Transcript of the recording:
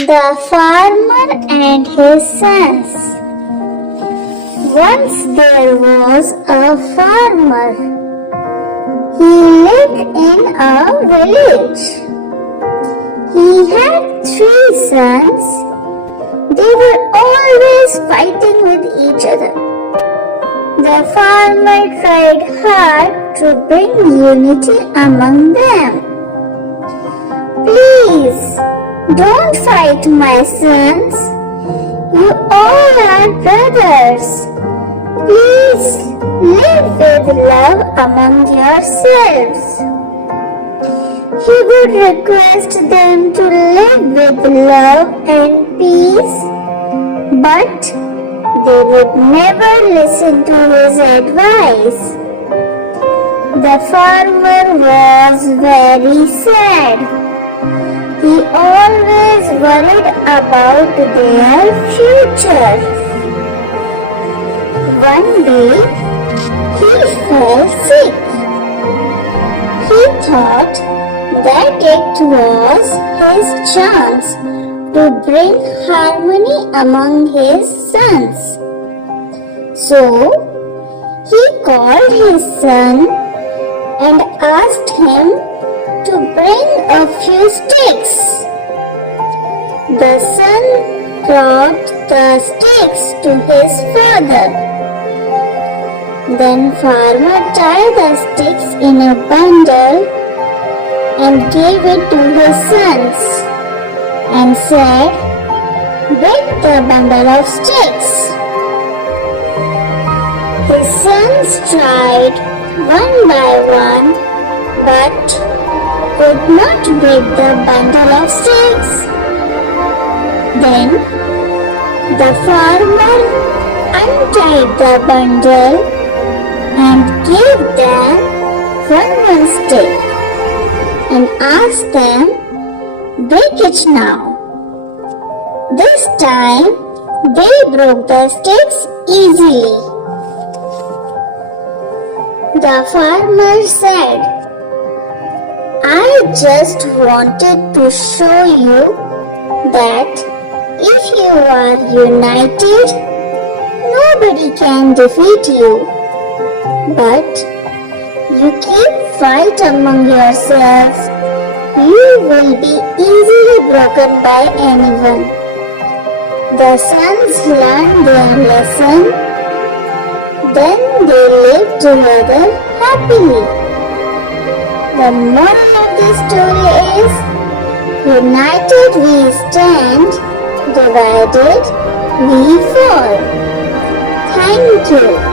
The farmer and his sons. Once there was a farmer. He lived in a village. He had 3 sons. They were always fighting with each other. The farmer tried hard to bring unity among them. Please, don't fight, my sons. You all are brothers. Please live with love among yourselves. He would request them to live with love and peace, but they would never listen to his advice. The farmer was very sad. He always worried about their future. One day, he fell sick. He thought that it was his chance to bring harmony among his sons. So, he called his son and asked him to bring a few sticks. The son brought the sticks to his father. Then farmer tied the sticks in a bundle and gave it to his sons and said, "Break the bundle of sticks." His sons tried one by one, but could not break the bundle of sticks. Then the farmer untied the bundle and gave them one stick and asked them, "Break it now." This time they broke the sticks easily. The farmer said, "I just wanted to show you that if you are united, nobody can defeat you. But you keep fight among yourselves, you will be easily broken by anyone." The sons learned their lesson. Then they lived together happily. The moral of this story is, united we stand, divided we fall. Thank you.